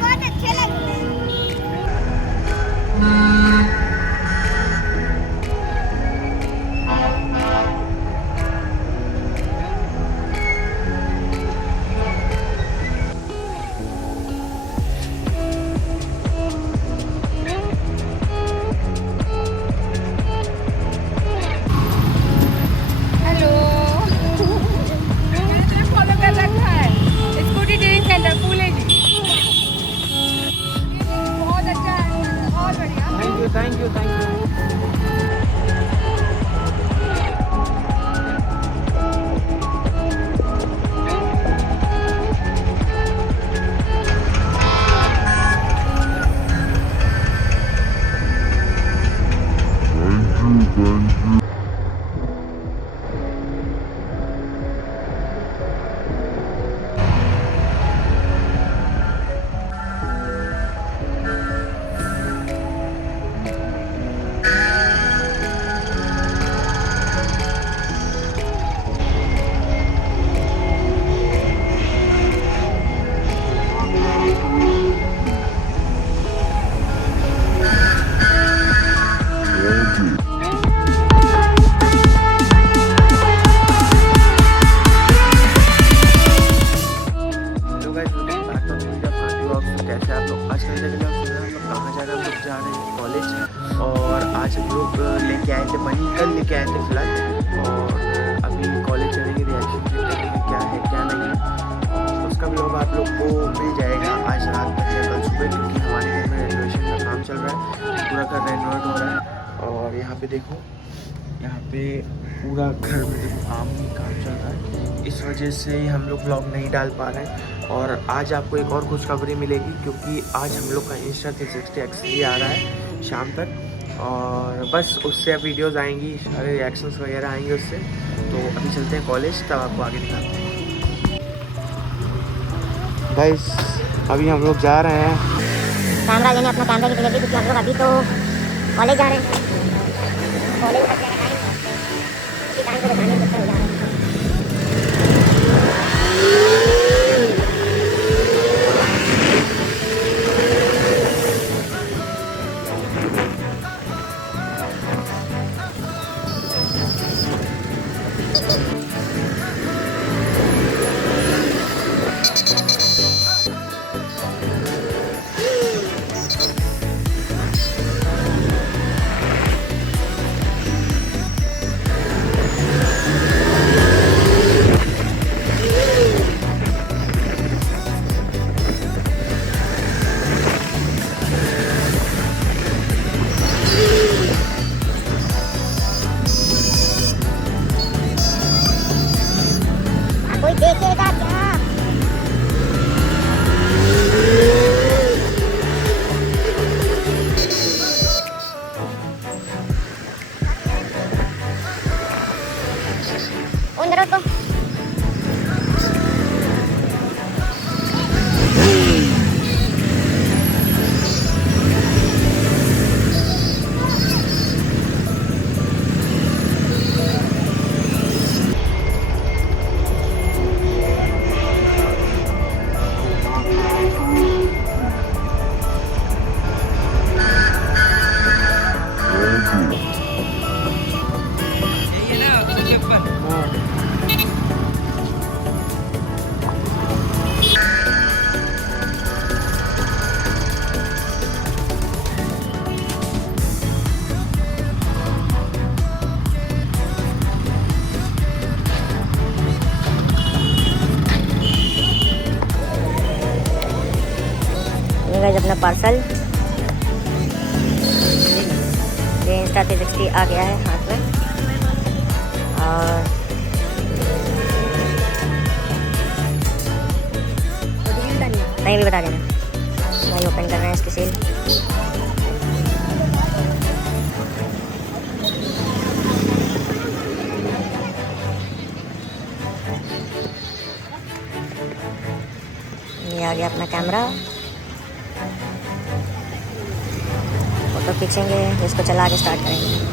बहुत अच्छे लगते हैं। Thank you thank you. कैसे आप लोग आज करने के लिए हम लोग कहाँ जा रहे हैं? हम लोग जा रहे हैं कॉलेज। और आज हम लोग लेके आए थे मनी, कल लेके आए थे फिलहाल। और अभी कॉलेज चलेंगे, रिएक्शन चेक करेंगे क्या है क्या नहीं है। उसका ब्लॉग आप लोग को मिल जाएगा आज रात तक या कल सुबह, क्योंकि हमारे घर में रेनोवेशन का काम चल रहा है, पूरा घर रेनोवेट हो रहा है। और यहाँ पे देखो, यहाँ पे पूरा घर में देखो आम ही काम चल रहा है, इस वजह से हम लोग ब्लॉग नहीं डाल पा रहे हैं। और आज आपको एक और खुशखबरी मिलेगी, क्योंकि आज हम लोग का Insta360 एक्चुअली आ रहा है शाम तक। और बस उससे अब वीडियोज़ आएंगी, सारे रिएक्शंस वगैरह आएंगे उससे। तो अभी चलते हैं कॉलेज, तब आपको आगे दिखाते हैं। गाइस अभी हम लोग जा रहे हैं कैमरा लेने, अपना कैमरा की क्योंकि हम लोग अभी तो कॉलेज जा रहे हैं। कॉलेज का टाइम को दिखाने में हो जा रहा है। कोई देखेगा क्या? उन को अपना पार्सल ये Insta360 आ गया है हाथ में। और नहीं भी बता देना, भाई ओपन कर रहे हैं इसकी सील। ये आ गया अपना कैमरा, फोटो खींचेंगे, इसको चला के स्टार्ट करेंगे।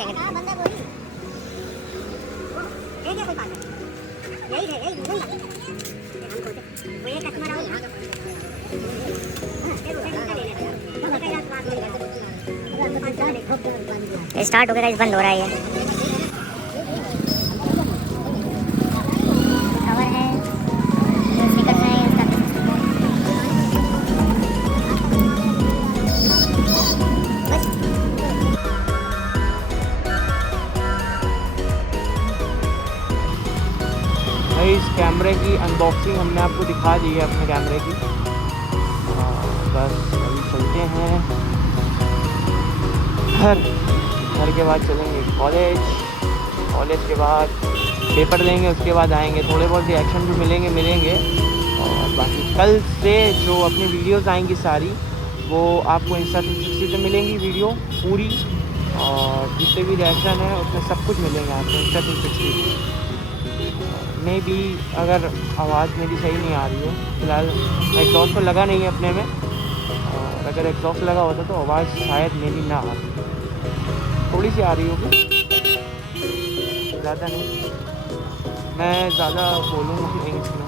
जाएंगे। बंदा बोली ये क्या कोई बात है, यही है यही नहीं वो ये कस्टमर आओ स्टार्ट हो गया, इस बंद हो रहा है ये कवर है, स्टिकर है इसका। भाई इस कैमरे की अनबॉक्सिंग हमने आपको दिखा दी है, अपने कैमरे की। बस अभी चलते हैं घर के बाद चलेंगे कॉलेज के बाद पेपर देंगे, उसके बाद आएंगे। थोड़े बहुत रिएक्शन जो मिलेंगे और बाकी कल से जो अपनी वीडियोस आएंगी सारी वो आपको इंस्टा 360 पे मिलेंगी वीडियो पूरी, और जितने भी रिएक्शन है उसमें सब कुछ मिलेंगे आपको इंस्टा 360 में भी। अगर आवाज़ मेरी सही नहीं आ रही है, फ़िलहाल एग्जॉस्ट तो लगा नहीं है अपने में, और अगर एग्जॉस्ट लगा होता तो आवाज़ शायद मेरी ना आती, थोड़ी सी आ रही होगी, ज़्यादा नहीं। मैं ज़्यादा बोलूँगा नहीं इसमें,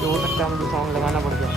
तो हो सकता है मुझे सॉन्ग लगाना पड़ जाए।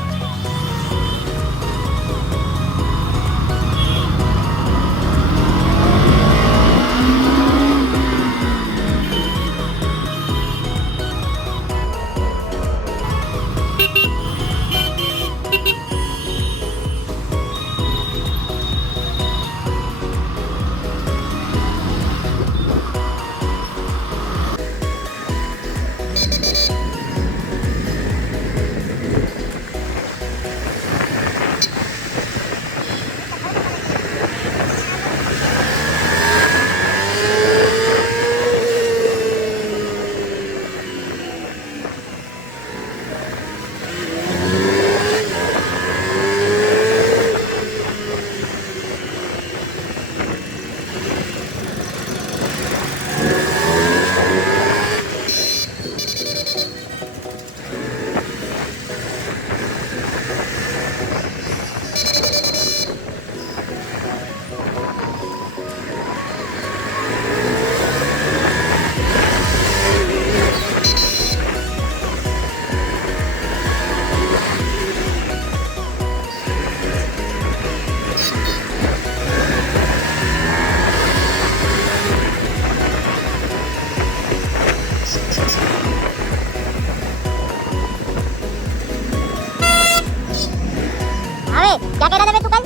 क्या कह रहा था तू कल,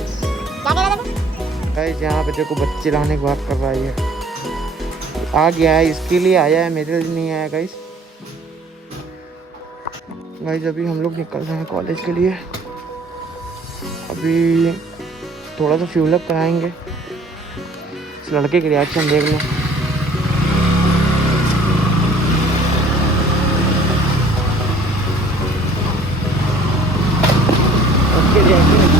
क्या कह रहा था? गाइस यहाँ पे देखो बच्चे लाने की बात कर रहा है, आ गया है, इसके लिए आया है, मेरे लिए नहीं आया गाइस। अभी हम लोग निकल रहे हैं कॉलेज के लिए। अभी थोड़ा सा फ्यूल अप कराएंगे, इस लड़के की रिएक्शन देख लो। उसके रिएक्शन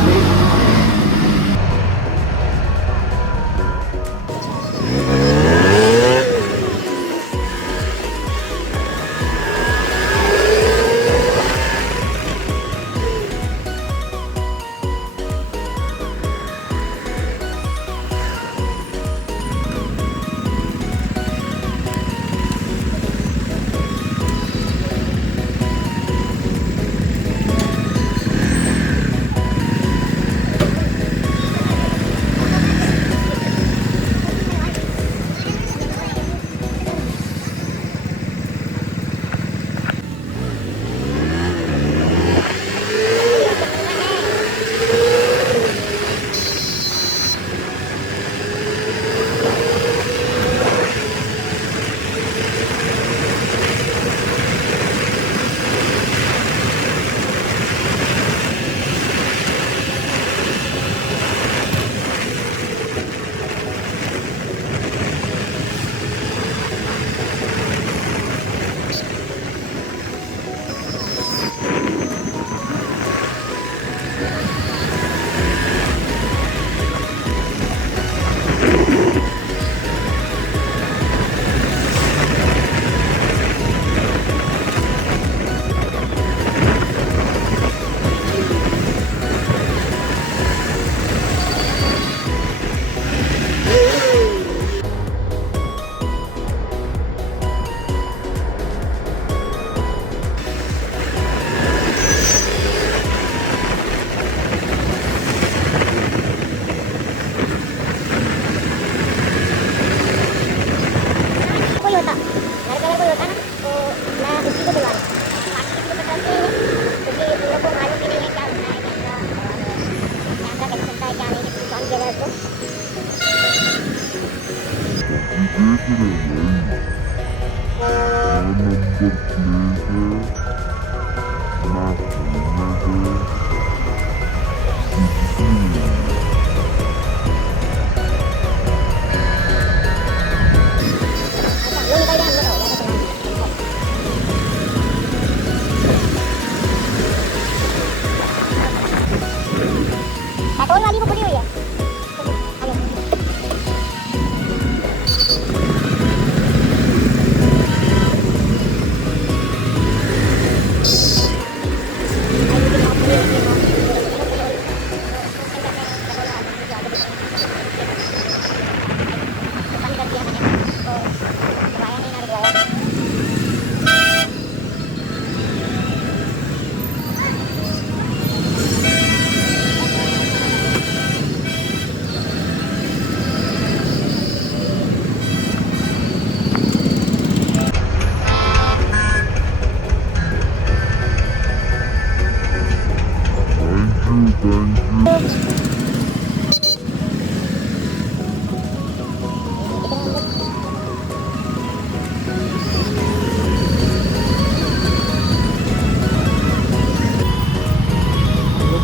पेट्रोल वाली को पड़ी हुई है।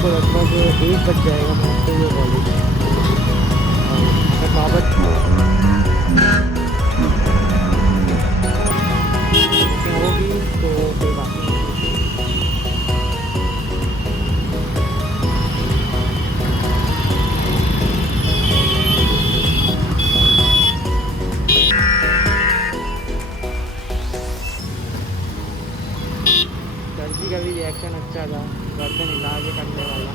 को लगभग 1 बज जाएगा पहुँचते हुए कॉलेज। बाबत होगी तो कोई बात नहीं। दर्जी का भी रिएक्शन अच्छा था, गर्दन हिला के करने वाला।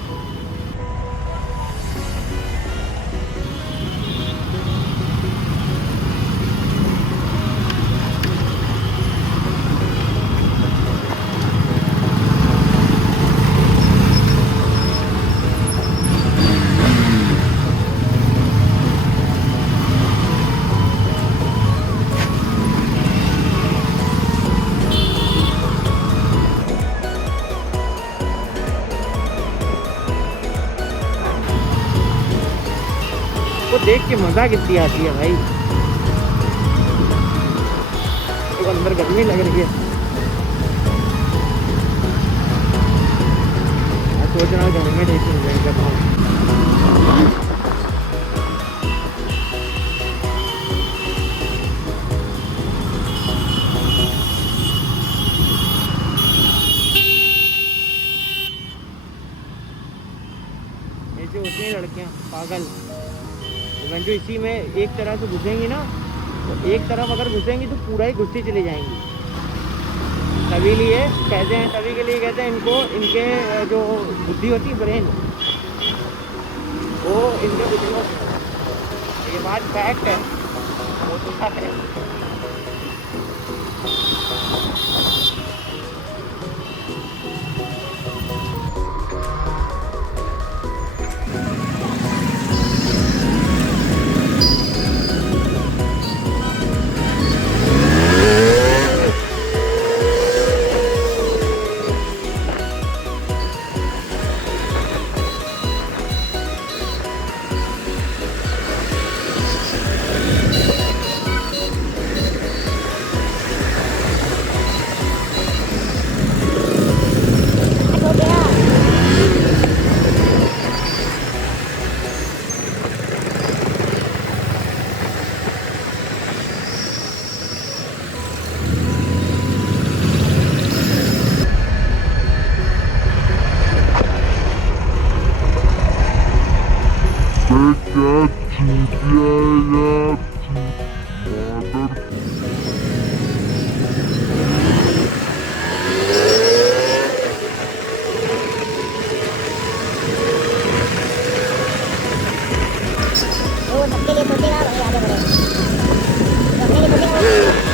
वो देख के मजा कितनी आती है भाई। तो अंदर गर्मी लग रही है। मैं सोच रहा हूँ घर में ठीक हो जाएगा। ऐसे होती हैं लड़कियाँ पागल। जो इसी में एक तरह से घुसेंगी ना, तो एक तरफ अगर घुसेंगी तो पूरा ही घुसती चली जाएंगी। तभी लिए कहते हैं, तभी के लिए कहते हैं इनको, इनके जो बुद्धि होती है ब्रेन, वो इनके बुद्धि होती है। ये बात फैक्ट है, वो तो है। सबके लिए सोचेगा वही आगे बढ़ेगा। अपने लिए सोचेगा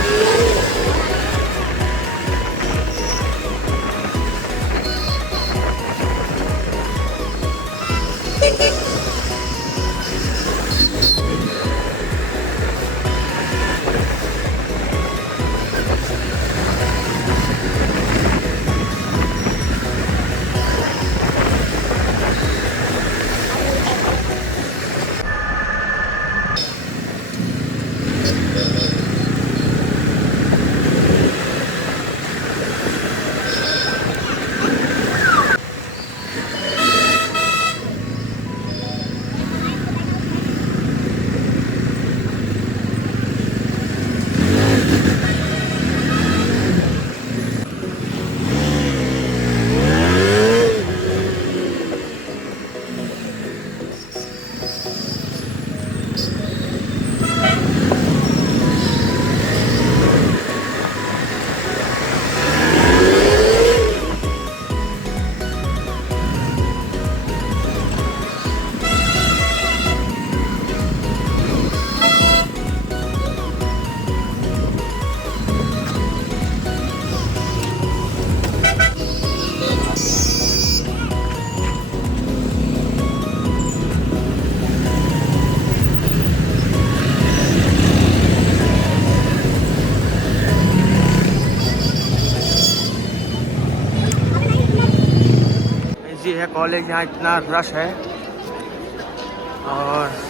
कॉलेज, यहाँ इतना रश है। और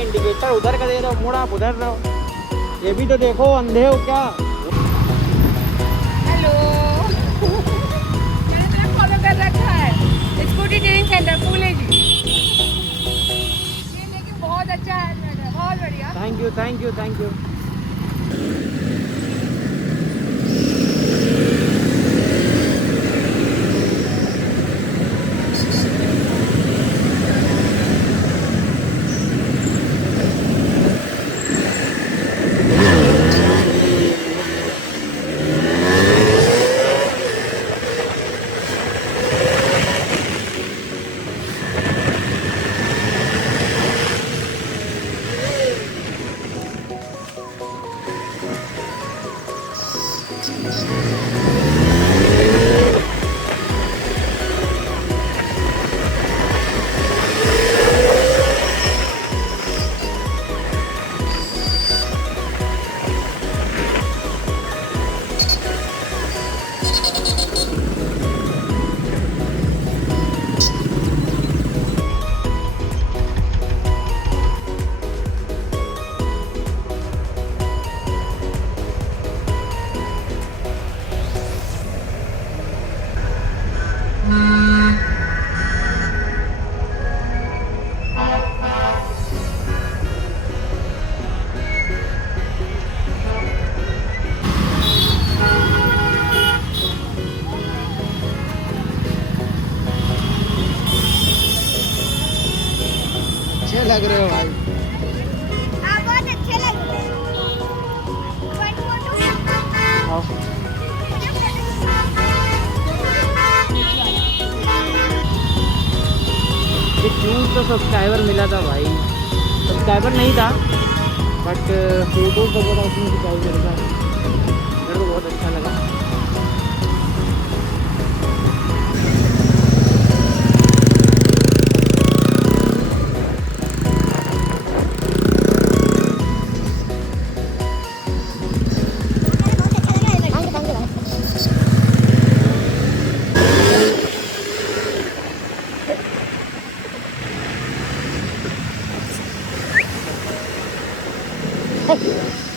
इंडिकेटर उधर का दे दो, मुड़ आप उधर रहो। ये भी तो देखो, अंधे हो क्या? हेलो मैंने तेरा फॉलो कर रखा है। Scooty training centre Phule ji. ये लेकिन बहुत अच्छा है, बहुत बढ़िया। Thank you thank you thank you. अच्छे लग रहे हो भाई। आप बहुत अच्छे लग रहे हो। वन फोटो आओ। ये क्यों तो सब्सक्राइबर मिला था भाई, सब्सक्राइबर नहीं था बट फोटोज वगैरह उसमें दिखाई दे रहा था, मेरे को बहुत अच्छा लगा। हे